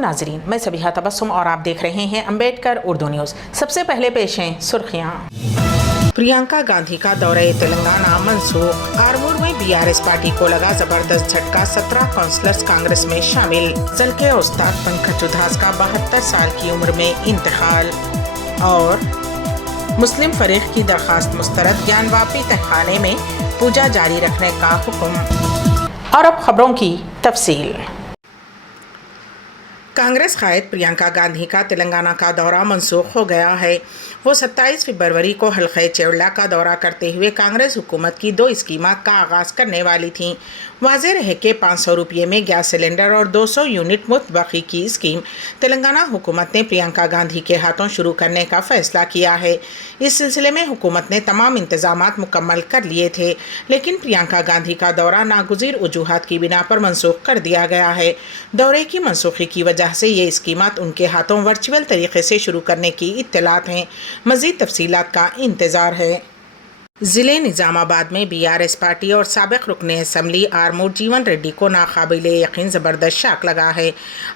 नाजरीन, मैं सबिहा तबस्सुम और आप देख रहे हैं अम्बेडकर उर्दू न्यूज़। सबसे पहले पेश हैं सुर्खियाँ। प्रियंका गांधी का दौरे तेलंगाना मनसूख। आरमूर में बीआरएस पार्टी को लगा जबरदस्त झटका, 17 काउंसलर्स कांग्रेस में शामिल। जल के उस्ताद पंकज उधास का 72 साल की उम्र में इंतकाल। और मुस्लिम फरीक की दरखास्त मुस्तरद, ज्ञानवापी तहखाने में पूजा जारी रखने का हुक्म। और अब खबरों की तफसील। कांग्रेस कायद प्रियंका गांधी का तेलंगाना का दौरा मनसूख हो गया है। वो 27 फरवरी को हल्के चेवड़ा का दौरा करते हुए कांग्रेस हुकूमत की 2 स्कीमात का आगाज़ करने वाली थीं। वाज़ेह रहे कि 500 रुपये में गैस सिलेंडर और 200 यूनिट मुफ्त बाकी की स्कीम तेलंगाना हुकूमत ने प्रियंका गांधी के हाथों शुरू करने का फैसला किया है। इस सिलसिले में हुकूमत ने तमाम इंतजामात मुकम्मल कर लिए थे, लेकिन प्रियंका गांधी का दौरा नागुज़ीर वजूहात की बिना पर मनसूख कर दिया गया है। दौरे की मनसूखी की वजह से ये स्कीमात उनके हाथों वर्चुअल तरीके से शुरू करने की इत्तलात हैं। मज़ीद तफसीलात का इंतज़ार है। ज़िले निज़ामाबाद में बीआरएस पार्टी और साबिक़ रुकन असम्बली आरमूर जीवन रेड्डी को नाकाबिले यकीन ज़बरदस्त शाक लगा है।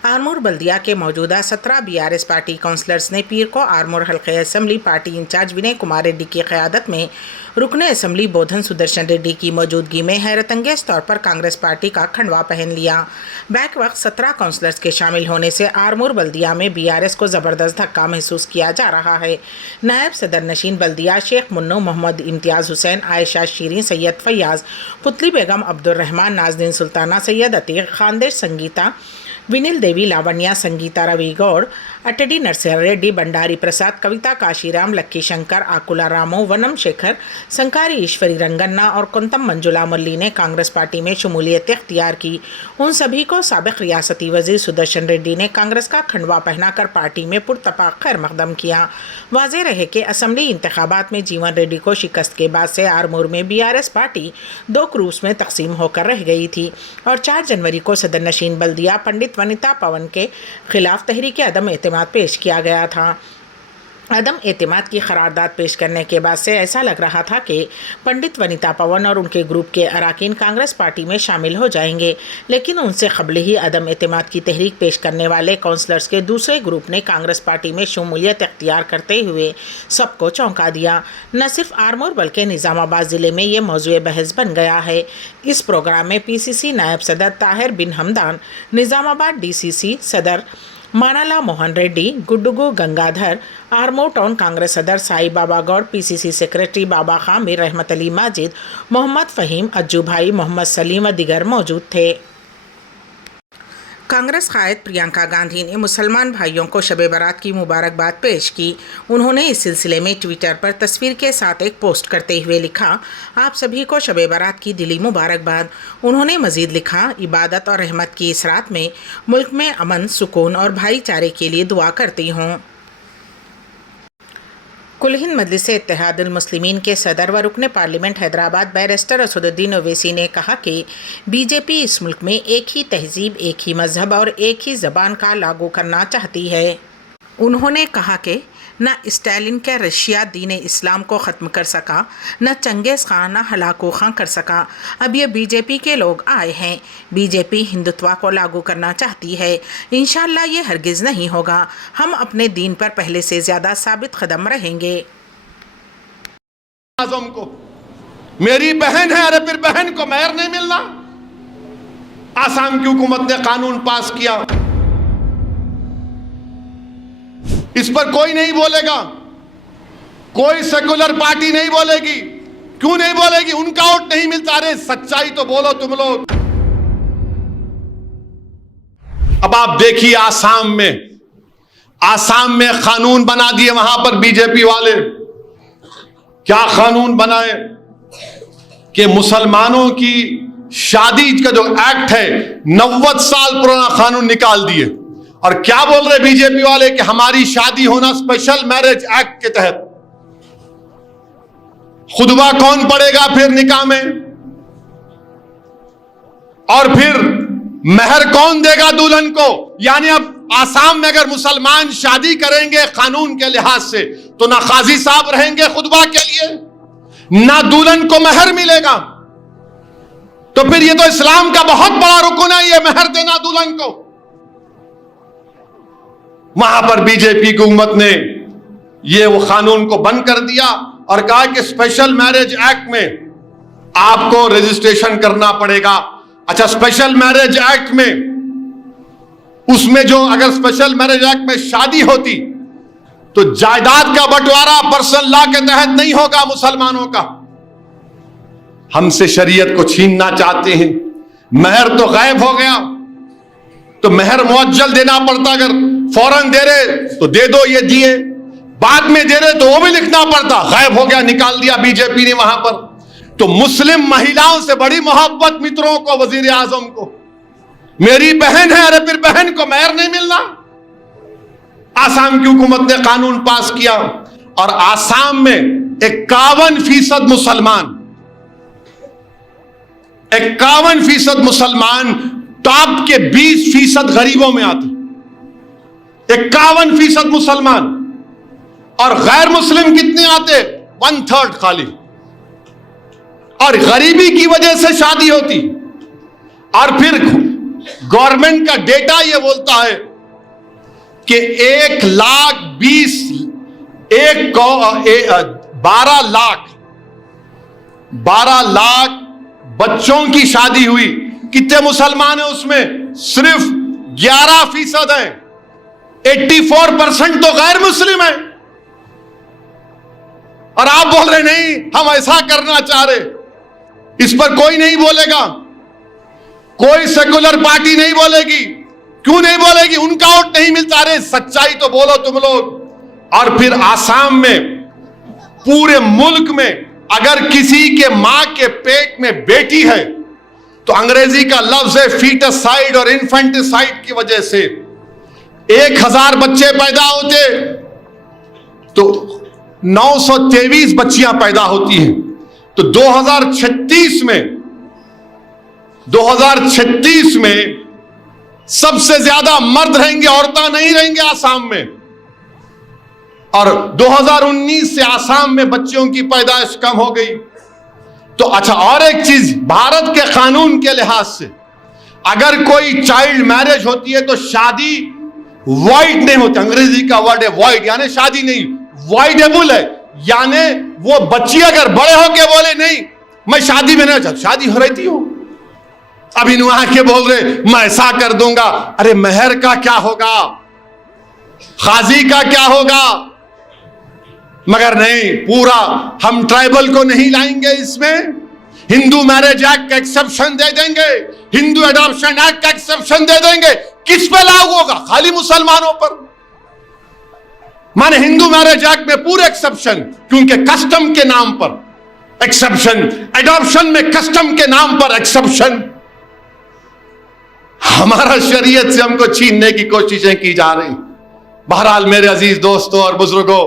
आरमूर बल्दिया के मौजूदा 17 बीआरएस पार्टी काउंसलर्स ने पीर को आरमूर हल्के assembly party in charge Vinay Kumar Reddy की क़यादत में रुकन असम्बली बोधन सुदर्शन रेड्डी की मौजूदगी में हैरत अंगेज़ तौर पर कांग्रेस पार्टी का खंडवा पहन लिया। बैक वक्त 17 काउंसलर्स के शामिल होने से आरमूर बल्दिया में बीआरएस को ज़बरदस्त धक्का महसूस किया जा रहा है। नायब सदर नशीन बल्दिया शेख मुन्नो मोहम्मद इम्तियाज़ हुसैन, आयशा शीरीन, सैयद फैयाज़, पुतली बेगम, अब्दुल रहमान, नाज़नीन सुल्ताना, सैयद अतीक, खानदेश संगीता, विनिल देवी, लावण्या, संगीता रवि गौड़, अटडी नरसिंह रेड्डी, भंडारी प्रसाद, कविता काशीराम, लक्की शंकर, आकुला रामो, वनम शेखर, संकारी ईश्वरी रंगन्ना और कुंतम मंजुला मुल्ली ने कांग्रेस पार्टी में शमूलियत इख्तियार की। उन सभी को साबिक़ रियासती वज़ीर सुदर्शन रेड्डी ने कांग्रेस का खंडवा पहनाकर पार्टी में पुरतपाक खैर मकदम किया। वाज़ेह रहे कि असम्बली इंतखाबात में जीवन रेड्डी को शिकस्त के बाद से आरमूर में बीआरएस पार्टी 2 ग्रुप्स में तकसीम होकर रह गई थी और 4 जनवरी को सदर नशीन बल्दिया पंडित वनिता पवन के खिलाफ तहरीक अदम एतमाद पेश किया गया था। अदम एतमाद की करारदाद पेश करने के बाद से ऐसा लग रहा था कि पंडित वनिता पवन और उनके ग्रुप के अराकीन कांग्रेस पार्टी में शामिल हो जाएंगे, लेकिन उनसे कबल ही अदम एतमाद की तहरीक पेश करने वाले काउंसलर्स के दूसरे ग्रुप ने कांग्रेस पार्टी में शमूलियत इख्तियार करते हुए सबको चौंका दिया। न सिर्फ आरमूर बल्कि निज़ामाबाद ज़िले में ये मौज़ूए बहस बन गया है। इस प्रोग्राम में पीसीसी नायब सदर ताहिर बिन हमदान, निज़ामाबाद डीसीसी सदर मानाला मोहन रेड्डी, गुड्डुगु गंगाधर, आरमूर टाउन कांग्रेस सदर साई बाबा गौड़, पीसीसी सेक्रेटरी बाबा खामिर, रहमत अली माजिद, मोहम्मद फ़हीम, अज्जू भाई, मोहम्मद सलीम व दिगर मौजूद थे। कांग्रेस कायद प्रियंका गांधी ने मुसलमान भाइयों को शब बारात की मुबारकबाद पेश की। उन्होंने इस सिलसिले में ट्विटर पर तस्वीर के साथ एक पोस्ट करते हुए लिखा, आप सभी को शब बारात की दिली मुबारकबाद। उन्होंने मज़ीद लिखा, इबादत और रहमत की इस रात में मुल्क में अमन, सुकून और भाईचारे के लिए दुआ करती हूँ। कुल हिंद मजलिस इत्तेहादुल मुस्लिमीन के सदर व रुकन पार्लियामेंट हैदराबाद बैरिस्टर असदुद्दीन ओवैसी ने कहा कि बीजेपी इस मुल्क में एक ही तहजीब, एक ही मजहब और एक ही ज़बान का लागू करना चाहती है। उन्होंने कहा कि न स्टालिन का रशिया दीन इस्लाम को ख़त्म कर सका, न चंगेज़ खां न हलाकू खां कर सका। अब ये बीजेपी के लोग आए हैं। बीजेपी हिंदुत्व को लागू करना चाहती है। इंशाअल्लाह ये हरगिज़ नहीं होगा। हम अपने दीन पर पहले से ज़्यादा साबित कदम रहेंगे। आज़म को मेरी बहन है, अरे फिर बहन को मेहर नहीं मिलना। आसाम की हुकूमत ने कानून पास किया, इस पर कोई नहीं बोलेगा, कोई सेकुलर पार्टी नहीं बोलेगी। क्यों नहीं बोलेगी? उनका वोट नहीं मिलता। अरे सच्चाई तो बोलो तुम लोग। अब आप देखिए आसाम में कानून बना दिए वहां पर बीजेपी वाले। क्या कानून बनाए कि मुसलमानों की शादी का जो एक्ट है 90 साल पुराना कानून निकाल दिए। और क्या बोल रहे बीजेपी वाले कि हमारी शादी होना स्पेशल मैरिज एक्ट के तहत। खुतबा कौन पढ़ेगा फिर निकाह में? और फिर महर कौन देगा दुल्हन को? यानी अब आसाम में अगर मुसलमान शादी करेंगे कानून के लिहाज से तो ना काजी साहब रहेंगे खुतबा के लिए, ना दुल्हन को महर मिलेगा। तो फिर ये तो इस्लाम का बहुत बड़ा रुकन है, ये महर देना दुल्हन को। वहां पर बीजेपी की हुकूमत ने ये वो कानून को बंद कर दिया और कहा कि स्पेशल मैरिज एक्ट में आपको रजिस्ट्रेशन करना पड़ेगा। अच्छा, स्पेशल मैरिज एक्ट में उसमें जो अगर स्पेशल मैरिज एक्ट में शादी होती तो जायदाद का बंटवारा पर्सनल लॉ के तहत नहीं होगा मुसलमानों का। हमसे शरीयत को छीनना चाहते हैं। महर तो गायब हो गया, तो महर मुअज्जल देना पड़ता। अगर फौरन दे रहे तो दे दो, ये दिए, बाद में दे रहे तो वो भी लिखना पड़ता। गायब हो गया, निकाल दिया बीजेपी ने वहां पर। तो मुस्लिम महिलाओं से बड़ी मोहब्बत मित्रों को, वजीर आजम को, मेरी बहन है, अरे फिर बहन को महर नहीं मिलना। आसाम की हुकूमत ने कानून पास किया और आसाम में 51% मुसलमान, 51% मुसलमान टॉप के 20% गरीबों में आते। 51% मुसलमान, और गैर मुस्लिम कितने आते? 1/3 खाली। और गरीबी की वजह से शादी होती। और फिर गवर्नमेंट का डेटा यह बोलता है कि 12 लाख बच्चों की शादी हुई। कितने मुसलमान हैं उसमें? सिर्फ 11% हैं। 84% तो गैर मुस्लिम है। और आप बोल रहे नहीं हम ऐसा करना चाह रहे। इस पर कोई नहीं बोलेगा, कोई सेकुलर पार्टी नहीं बोलेगी। क्यों नहीं बोलेगी? उनका वोट नहीं मिलता। अरे सच्चाई तो बोलो तुम लोग। और फिर आसाम में, पूरे मुल्क में अगर किसी के मां के पेट में बेटी है तो अंग्रेजी का लफ्ज है फीटसाइड और इन्फेंटिसाइड की वजह से 1000 बच्चे पैदा होते तो 923 बच्चियां पैदा होती हैं। तो 2036 में सबसे ज्यादा मर्द रहेंगे, औरतें नहीं रहेंगे आसाम में। और 2019 से आसाम में बच्चियों की पैदाइश कम हो गई। तो अच्छा, और एक चीज, भारत के कानून के लिहाज से अगर कोई चाइल्ड मैरिज होती है तो शादी वॉइड नहीं होती। अंग्रेजी का वर्ड है वॉइड, यानी शादी नहीं, वॉइडेबल है। यानी वो बच्ची अगर बड़े होके बोले नहीं मैं शादी में नहीं चाहती, शादी हो रही थी हो, अभी वहां के बोल रहे मैं ऐसा कर दूंगा। अरे महर का क्या होगा, खाजी का क्या होगा? मगर नहीं, पूरा हम ट्राइबल को नहीं लाएंगे इसमें। हिंदू मैरिज एक्ट का एक्सेप्शन दे देंगे, हिंदू एडॉप्शन एक्ट का एक्सेप्शन दे देंगे। किस पे लागू होगा? खाली मुसलमानों पर। माने हिंदू मैरिज एक्ट में पूरे एक्सेप्शन, क्योंकि कस्टम के नाम पर एक्सेप्शन, एडॉप्शन में कस्टम के नाम पर एक्सेप्शन। हमारा शरीयत से हमको छीनने की कोशिशें की जा रही। बहरहाल मेरे अजीज दोस्तों और बुजुर्गों,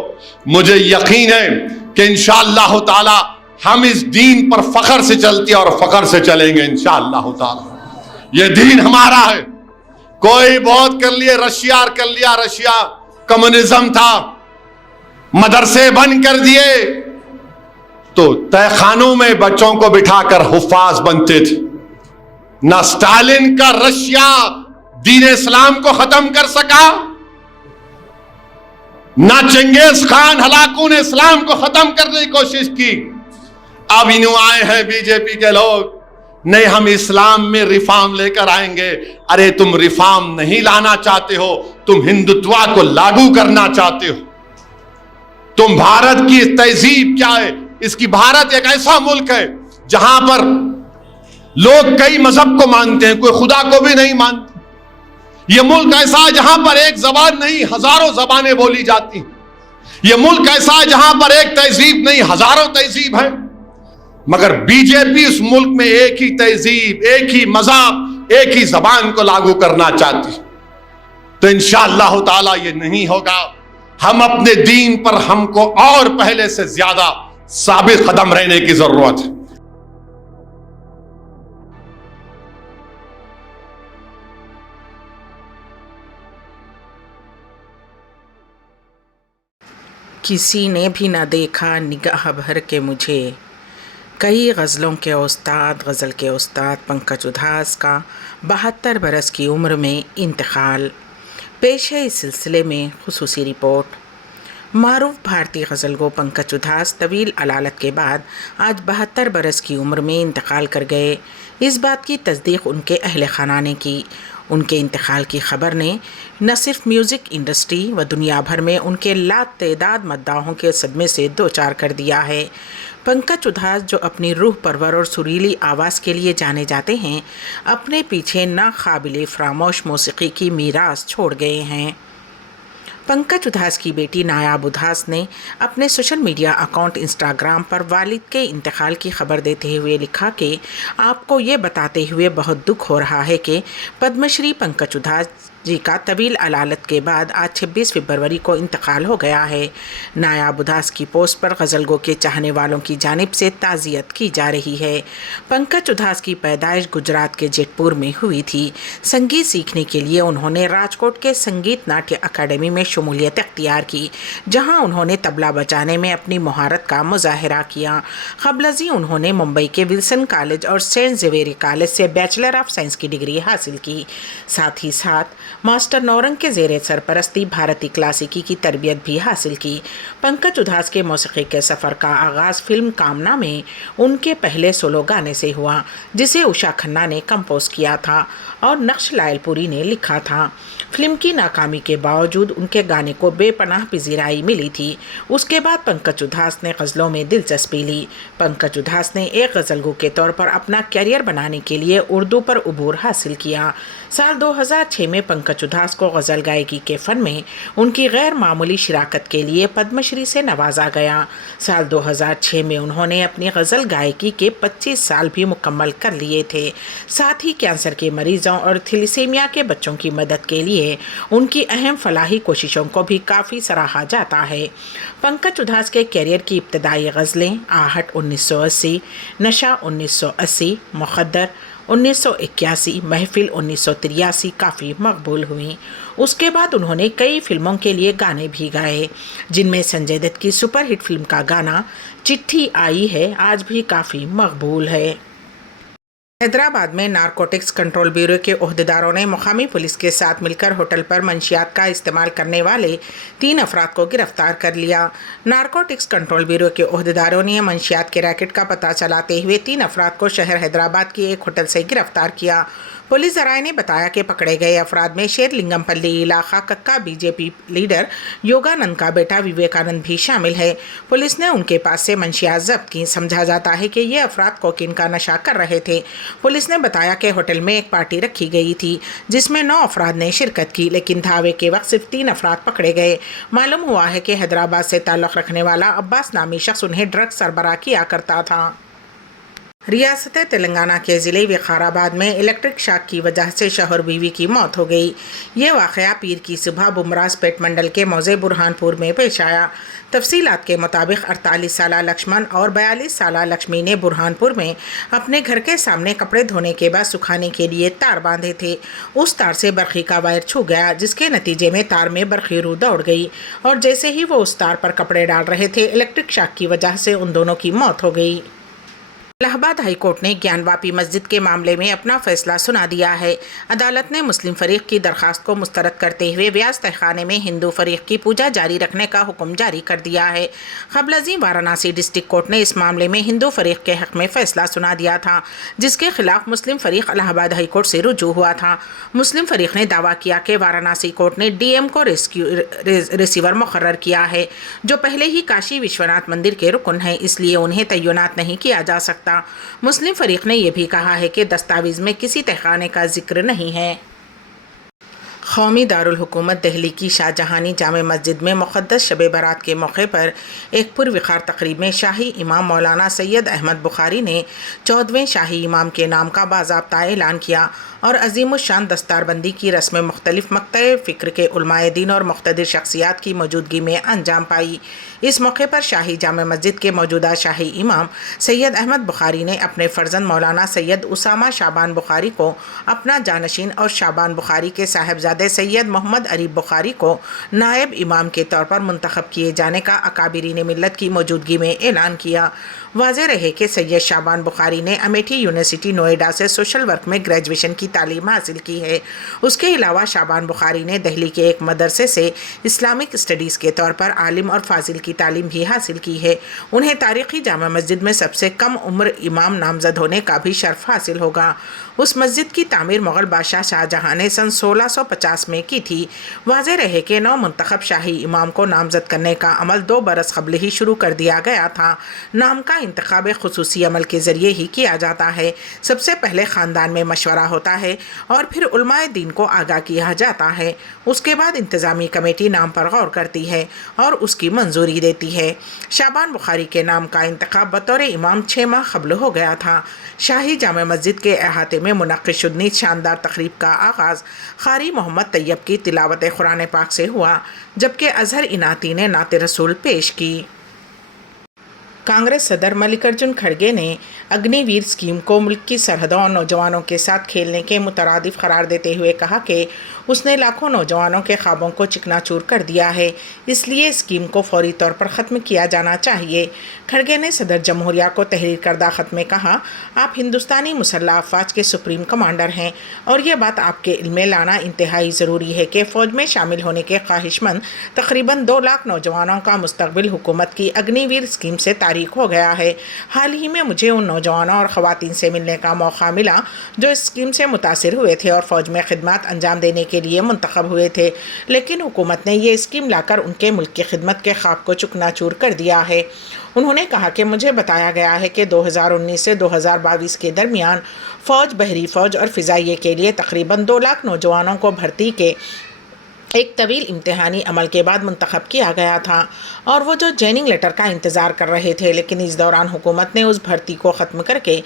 मुझे यकीन है कि इंशाअल्लाह ताला हम इस दीन पर फख्र से चलते और फख्र से चलेंगे इंशाअल्लाह ताला। ये दीन हमारा है। कोई बहुत कर लिए, रशिया कर लिया, रशिया कम्युनिज्म था, मदरसे बंद कर दिए तो तहखानों में बच्चों को बिठाकर हुफ्फाज बनते थे। ना स्टालिन का रशिया दीन इस्लाम को खत्म कर सका, ना चंगेज खान हलाकू ने इस्लाम को खत्म करने की कोशिश की। अब इन आए हैं बीजेपी के लोग, नहीं हम इस्लाम में रिफॉर्म लेकर आएंगे। अरे तुम रिफॉर्म नहीं लाना चाहते हो, तुम हिंदुत्व को लागू करना चाहते हो। तुम भारत की तहजीब क्या है? इसकी भारत एक ऐसा मुल्क है जहां पर लोग कई मजहब को मानते हैं, कोई खुदा को भी नहीं मानते। यह मुल्क ऐसा है जहां पर एक जबान नहीं हजारों जबानें बोली जाती। यह मुल्क ऐसा है जहां पर एक तहजीब नहीं हजारों तहजीब है। मगर बीजेपी इस मुल्क में एक ही तहजीब, एक ही मजहब, एक ही जबान को लागू करना चाहती। तो इंशाअल्लाह ताला ये नहीं होगा। हम अपने दीन पर हमको और पहले से ज्यादा साबित कदम रहने की जरूरत है। किसी ने भी न देखा निगाह भर के मुझे, कई गज़लों के उस्ताद, गज़ल के उस्ताद पंकज उधास का 72 बरस की उम्र में इंतकाल। پیش ہے اس سلسلے میں خصوصی رپورٹ۔ معروف بھارتی غزل گو پنکج ادھاس طویل علالت کے بعد آج 72 برس کی عمر میں انتقال کر گئے۔ اس بات کی تصدیق ان کے اہل خانہ نے کی۔ ان کے انتقال کی خبر نے نہ صرف میوزک انڈسٹری و دنیا بھر میں ان کے لاتعداد مداحوں کے صدمے سے دوچار کر دیا ہے۔ پنکج ادھاس جو اپنی روح پرور اور سریلی آواز کے لیے جانے جاتے ہیں، اپنے پیچھے ناقابل فراموش موسیقی کی میراث چھوڑ گئے ہیں۔ پنکج ادھاس کی بیٹی نایاب ادھاس نے اپنے سوشل میڈیا اکاؤنٹ انسٹاگرام پر والد کے انتقال کی خبر دیتے ہوئے لکھا کہ آپ کو یہ بتاتے ہوئے بہت دکھ ہو رہا ہے کہ پدم شری پنکج ادھاس جی کا طویل علالت کے بعد آج 26 فروری کو انتقال ہو گیا ہے۔ نایاب ادھاس کی پوسٹ پر غزل گو کے چاہنے والوں کی جانب سے تعزیت کی جا رہی ہے۔ پنکج ادھاس کی پیدائش گجرات کے جیت پور میں ہوئی تھی۔ سنگیت سیکھنے کے لیے انہوں نے راجکوٹ کے سنگیت ناٹیہ اکیڈمی میں شمولیت اختیار کی، جہاں انہوں نے طبلہ بجانے میں اپنی مہارت کا مظاہرہ کیا۔ قبل ازیں انہوں نے ممبئی کے ولسن کالج اور سینٹ زیویئر کالج سے بیچلر آف سائنس کی ڈگری حاصل کی۔ ساتھ ہی ساتھ ماسٹر نورنگ کے زیر سرپرستی بھارتی کلاسیکی کی تربیت بھی حاصل کی۔ پنکج ادھاس کے موسیقی کے سفر کا آغاز فلم کامنا میں ان کے پہلے سولو گانے سے ہوا، جسے اوشا کھنہ نے کمپوز کیا تھا اور نقش لائل پوری نے لکھا تھا۔ فلم کی ناکامی کے باوجود ان کے گانے کو بے پناہ پذیرائی ملی تھی۔ اس کے بعد پنکج ادھاس نے غزلوں میں دلچسپی لی۔ پنکج ادھاس نے ایک غزل گو کے طور پر اپنا کیریئر بنانے کے لیے اردو پر عبور حاصل کیا۔ سال 2006 میں پنکج ادھاس کو غزل گائیکی کے فن میں ان کی غیر معمولی شراکت کے لیے پدم شری سے نوازا گیا۔ سال 2006 میں انہوں نے اپنی غزل گائیکی کے 25 سال بھی مکمل کر لیے تھے۔ ساتھ ہی کینسر کے مریضوں اور تھیلیسیمیا کے بچوں کی مدد کے لیے ان کی اہم فلاحی کوششوں کو بھی کافی سراہا جاتا ہے۔ پنکج ادھاس کے کیریئر کی ابتدائی غزلیں آہٹ 1980، نشہ 1980، مخدر 1981، محفل 1983 کافی مقبول ہوئیں۔ اس کے بعد انہوں نے کئی فلموں کے لیے گانے بھی گائے، جن میں سنجے دت کی سپر ہٹ فلم کا گانا چٹھی آئی ہے آج بھی کافی مقبول ہے۔ حیدرآباد میں نارکوٹکس کنٹرول بیورو کے عہدیداروں نے مقامی پولیس کے ساتھ مل کر ہوٹل پر منشیات کا استعمال کرنے والے 3 افراد کو گرفتار کر لیا۔ نارکوٹکس کنٹرول بیورو کے عہدیداروں نے منشیات کے ریکٹ کا پتہ چلاتے ہوئے 3 افراد کو شہر حیدرآباد کی ایک ہوٹل سے گرفتار کیا۔ پولیس ذرائع نے بتایا کہ پکڑے گئے افراد میں شیر لنگم پلی علاقہ ککا B J P leader Yogananda کا بیٹا وویکانند بھی شامل ہے۔ پولیس نے ان کے پاس سے منشیات ضبط کی۔ سمجھا جاتا ہے کہ یہ افراد کوکین کا نشہ کر رہے تھے۔ پولیس نے بتایا کہ ہوٹل میں ایک پارٹی رکھی گئی تھی جس میں 9 افراد نے شرکت کی، لیکن دھاوے کے وقت صرف 3 افراد پکڑے گئے۔ معلوم ہوا ہے کہ حیدرآباد سے تعلق رکھنے والا عباس نامی شخص انہیں ڈرگ سربراہ کیا کرتا تھا۔ ریاست تلنگانہ کے ضلع وقار آباد میں الیکٹرک شاک کی وجہ سے شوہر بیوی کی موت ہو گئی۔ یہ واقعہ پیر کی صبح بمراز پیٹ منڈل کے موضع برہان پور میں پیش آیا۔ تفصیلات کے مطابق 48 سالہ لکشمن اور 42 سالہ لکشمی نے برہان پور میں اپنے گھر کے سامنے کپڑے دھونے کے بعد سکھانے کے لیے تار باندھے تھے۔ اس تار سے برقی کا وائر چھو گیا، جس کے نتیجے میں تار میں برقی رو دوڑ گئی اور جیسے ہی وہ اس تار پر کپڑے ڈال رہے تھے، الیکٹرک شاک کی وجہ سے ان دونوں کی موت ہو گئی۔ الہ آباد ہائی کورٹ نے گیان واپی مسجد کے معاملے میں اپنا فیصلہ سنا دیا ہے۔ عدالت نے مسلم فریق کی درخواست کو مسترد کرتے ہوئے ویاس تہخانے میں ہندو فریق کی پوجا جاری رکھنے کا حکم جاری کر دیا ہے۔ قبل ازیں وارانسی ڈسٹرکٹ کورٹ نے اس معاملے میں ہندو فریق کے حق میں فیصلہ سنا دیا تھا، جس کے خلاف مسلم فریق الہ آباد ہائی کورٹ سے رجوع ہوا تھا۔ مسلم فریق نے دعویٰ کیا کہ وارانسی کورٹ نے ڈی ایم کو ریسیور مقرر کیا ہے، جو پہلے ہی کاشی وشوناتھ مندر کے رکن ہیں، اس لیے انہیں تعینات نہیں کیا جا سکتا۔ مسلم فریق نے یہ بھی کہا ہے کہ دستاویز میں کسی تہخانے کا ذکر نہیں ہے۔ قومی دارالحکومت دہلی کی شاہجہانی جامع مسجد میں مقدس شب برات کے موقع پر ایک پروقار تقریب میں شاہی امام مولانا سید احمد بخاری نے 14ویں شاہی امام کے نام کا باضابطہ اعلان کیا اور عظیم الشان دستار بندی کی رسم مختلف مقطع فکر کے علماء دین اور مقتدر شخصیات کی موجودگی میں انجام پائی۔ اس موقع پر شاہی جامع مسجد کے موجودہ شاہی امام سید احمد بخاری نے اپنے فرزند مولانا سید اسامہ شعبان بخاری کو اپنا جانشین اور شعبان بخاری کے صاحبزادے हुए सैयद मोहम्मद अरीफ बुखारी को नायब इमाम के तौर पर मुंतखब किए जाने का अकाबिरीन मिल्लत की मौजूदगी में ऐलान किया। वाज़ेह रहे कि सैयद शाबान बुखारी ने अमेठी यूनिवर्सिटी नोएडा से सोशल वर्क में ग्रेजुएशन की तालीम हासिल की है। उसके अलावा शाबान बुखारी ने दिल्ली के एक मदरसे से इस्लामिक स्टडीज़ के तौर पर आलिम और फाजिल की तालीम भी हासिल की है। उन्हें तारीख़ी जामा मस्जिद में सबसे कम उम्र इमाम नामज़द होने का भी शर्फ हासिल होगा। उस मस्जिद की तामीर मुग़ल बादशाह शाहजहां ने सन 1650 में की थी। वाज़ेह रहे कि नौ मुंतखब शाही इमाम को नामज़द करने का अमल 2 बरस क़बल ही शुरू कर दिया गया था। नाम का इंतखाब खुसूसी अमल के ज़रिए ही किया जाता है। सबसे पहले ख़ानदान में मशवरा होता है और फिर उलमाए दीन को आगाह किया जाता है। उसके बाद इंतज़ामी कमेटी नाम पर गौर करती है और उसकी मंजूरी देती है। शाबान बुखारी के नाम का इंतखाब बतौर इमाम 6 माह क़बल हो गया था। शाही जामा मस्जिद के अहाते में मुनक़्क़िद शुदनी शानदार तक़रीब का आगाज़ क़ारी मोहम्मद तैयब की तिलावत कुरान पाक से हुआ, जबकि अज़हर इनाती ने नात रसूल पेश की। कांग्रेस सदर मल्लिकार्जुन खड़गे ने अग्निवीर स्कीम को मुल्क की सरहदों और नौजवानों के साथ खेलने के मुतरादिफ करार देते हुए कहा कि उसने लाखों नौजवानों के ख्वाबों को चिकनाचूर कर दिया है, इसलिए स्कीम को फौरी तौर पर ख़त्म किया जाना चाहिए। खड़गे ने सदर जमहूरिया को तहरीर करदा ख़त में कहा, आप हिंदुस्तानी मुसल्लह अफ़वाज के सुप्रीम कमांडर हैं और ये बात आपके इल्म में लाना इंतहाई ज़रूरी है कि फ़ौज में शामिल होने के ख्वाहिशमंद तकरीबन 2 लाख नौजवानों का मुस्तक़बिल हुकूमत की अग्निवीर स्कीम से तारीख हो गया है। हाल ही में मुझे उन नौजवानों और ख़वातीन से मिलने का मौका मिला जो इस स्कीम से मुतासिर हुए थे और फ़ौज में खिदमत अंजाम देने के लिए मुंतखब हुए थे, लेकिन हुकूमत ने ये स्कीम लाकर उनके मुल्क की खिदमत के ख्वाब को चुकनाचूर कर दिया है। उन्होंने कहा कि मुझे बताया गया है कि 2019 से 2022 के दरमियान फ़ौज, बहरी फ़ौज और फ़िज़ाइये के लिए तकरीबन 2 लाख नौजवानों को भर्ती के एक तवील इम्तिहानी अमल के बाद मुंतखब किया गया था और वो जो जॉइनिंग लेटर का इंतज़ार कर रहे थे, लेकिन इस दौरान हुकूमत ने उस भर्ती को ख़त्म करके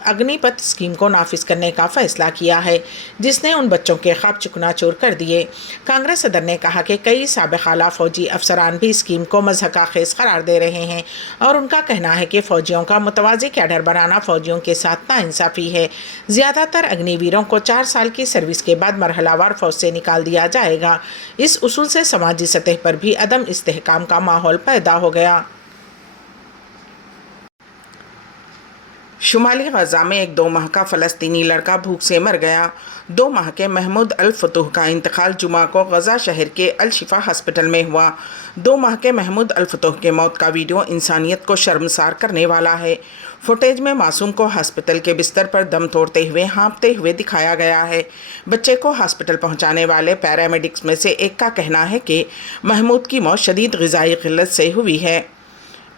अग्निपथ स्कीम को नाफिज करने का फ़ैसला किया है, जिसने उन बच्चों के ख्वाब चुकनाचूर कर दिए। कांग्रेस सदर ने कहा कि कई साबिक़ आला फ़ौजी अफसरान भी स्कीम को मज़हक़ाखेज़ करार दे रहे हैं और उनका कहना है कि फ़ौजियों का मुतवाज़ी कैडर बनाना फ़ौजियों के साथ नाइंसाफ़ी है। ज़्यादातर अग्निवीरों को 4 साल की सर्विस के बाद मरहलावार फ़ौज से निकाल दिया जाएगा। इस उसूल से समाजी सतह पर भी अदम इस्तेहकाम का माहौल पैदा हो गया। शुमाली गजा में एक 2 माह का फ़लस्तीनी लड़का भूख से मर गया। 2 माह के महमूद अल फतूह का इंतकाल जुमा को गजा शहर के अल शिफा हॉस्पिटल में हुआ। 2 माह के महमूद अल फतूह के मौत का वीडियो इंसानियत को शर्मसार करने वाला है। फुटेज में मासूम को हॉस्पिटल के बिस्तर पर दम तोड़ते हुए हाँफते हुए दिखाया गया है। बच्चे को हॉस्पिटल पहुंचाने वाले पैरामेडिक्स में से एक का कहना है कि महमूद की मौत शदीद ग़िज़ाई क़िल्लत से हुई है।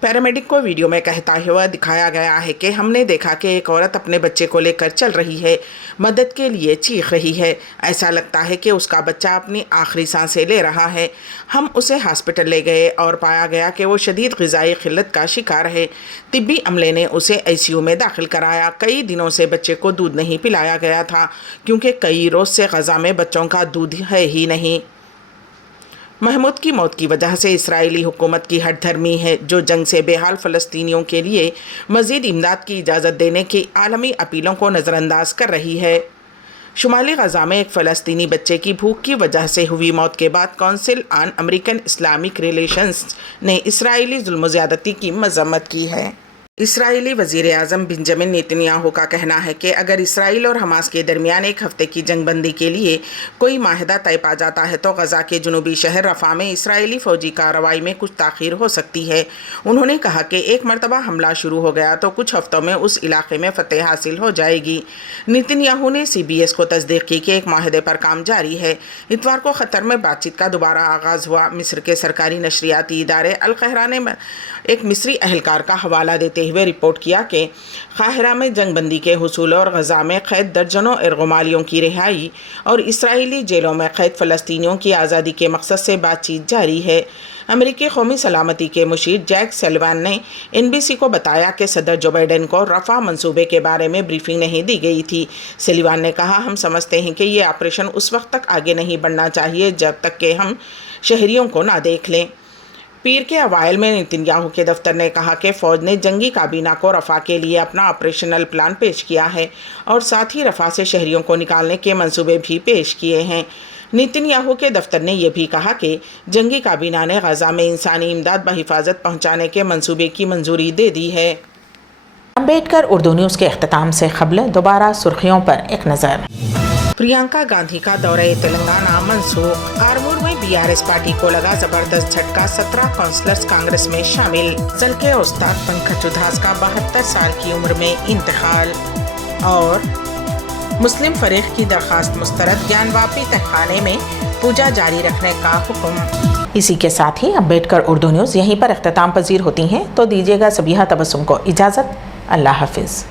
पैरामेडिक को वीडियो में कहता हुआ दिखाया गया है कि हमने देखा कि एक औरत अपने बच्चे को लेकर चल रही है, मदद के लिए चीख रही है। ऐसा लगता है कि उसका बच्चा अपनी आखिरी सांसें ले रहा है। हम उसे हॉस्पिटल ले गए और पाया गया कि वो शदीद ग़िज़ाई क़िल्लत का शिकार है। तिब्बी अमले ने उसे ICU में दाखिल कराया। कई दिनों से बच्चे को दूध नहीं पिलाया गया था, क्योंकि कई रोज़ से गजा में बच्चों का दूध है ही नहीं। महमूद की मौत की वजह से इस्राएली हुकूमत की हठधर्मी है, जो जंग से बेहाल फ़लस्तीनियों के लिए मज़ीद इमदाद की इजाज़त देने की आलमी अपीलों को नज़रअंदाज कर रही है। शुमाली गजा में एक फ़लस्तीनी बच्चे की भूख की वजह से हुई मौत के बाद council on American Islamic relations ने इस्राएली जुल्म ज़्यादती की मज़म्मत की है। इसराइली वज़ीर आज़म बेंजामिन नेतन्याहू का कहना है कि अगर इसराइल और हमास के दरमियान 1 हफ़्ते की जंगबंदी के लिए कोई माहिदा तय पा जाता है तो गजा के जुनूबी शहर रफ़ा में इसराइली फ़ौजी कार्रवाई में कुछ ताख़ीर हो सकती है। उन्होंने कहा कि एक मरतबा हमला शुरू हो गया तो कुछ हफ़्तों में उस इलाके में फ़तह हासिल हो जाएगी। नेतन्याहू ने CBS को तस्दीक की कि एक माहिदे पर काम जारी है। इतवार को क़तर में बातचीत का दोबारा आगाज़ हुआ। मिस्र के सरकारी नशरियाती इदारे अल क़ाहिरा ने एक मिस्री अहलकार का हवाला देते हुए रिपोर्ट किया कि क़ाहिरा में जंगबंदी के हुसूल और गजा में क़ैद दर्जनों इरगमालियों की रिहाई और इसराइली जेलों में क़ैद फ़लस्तीनियों की आज़ादी के मकसद से बातचीत जारी है। अमेरिकी कौमी सलामती के मुशीर जैक सलिवान ने NBC को बताया कि सदर जो बाइडेन को रफ़ा मंसूबे के बारे में ब्रीफिंग नहीं दी गई थी। सलिवान ने कहा, हम समझते हैं कि ये ऑपरेशन उस वक्त तक आगे नहीं बढ़ना चाहिए जब तक कि हम शहरियों को ना देख लें। پیر کے اوائل میں نیتن یاہو کے دفتر نے کہا کہ فوج نے جنگی کابینہ کو رفح کے لیے اپنا آپریشنل پلان پیش کیا ہے اور ساتھ ہی رفح سے شہریوں کو نکالنے کے منصوبے بھی پیش کیے ہیں۔ نیتن یاہو کے دفتر نے یہ بھی کہا کہ جنگی کابینہ نے غزہ میں انسانی امداد بحفاظت پہنچانے کے منصوبے کی منظوری دے دی ہے۔ امبیڈکر اردو نیوز کے اختتام سے قبل دوبارہ سرخیوں پر ایک نظر۔ پرینکا گاندھی کا دورہ تلنگانہ منسوخ۔ آرمور میں BRS پارٹی کو لگا زبردست جھٹکا، 17 کونسلرز کانگریس میں شامل۔ ضلع استاد پنکج ادھاس کا 72 سال کی عمر میں انتقال۔ اور مسلم فریق کی درخواست مسترد، گیان واپی تہخانے میں پوجا جاری رکھنے کا حکم۔ اسی کے ساتھ ہی امبیڈکر اردو نیوز یہیں پر اختتام پذیر ہوتی ہیں، تو دیجیے گا سبیحہ تبسم کو اجازت۔ اللہ حافظ۔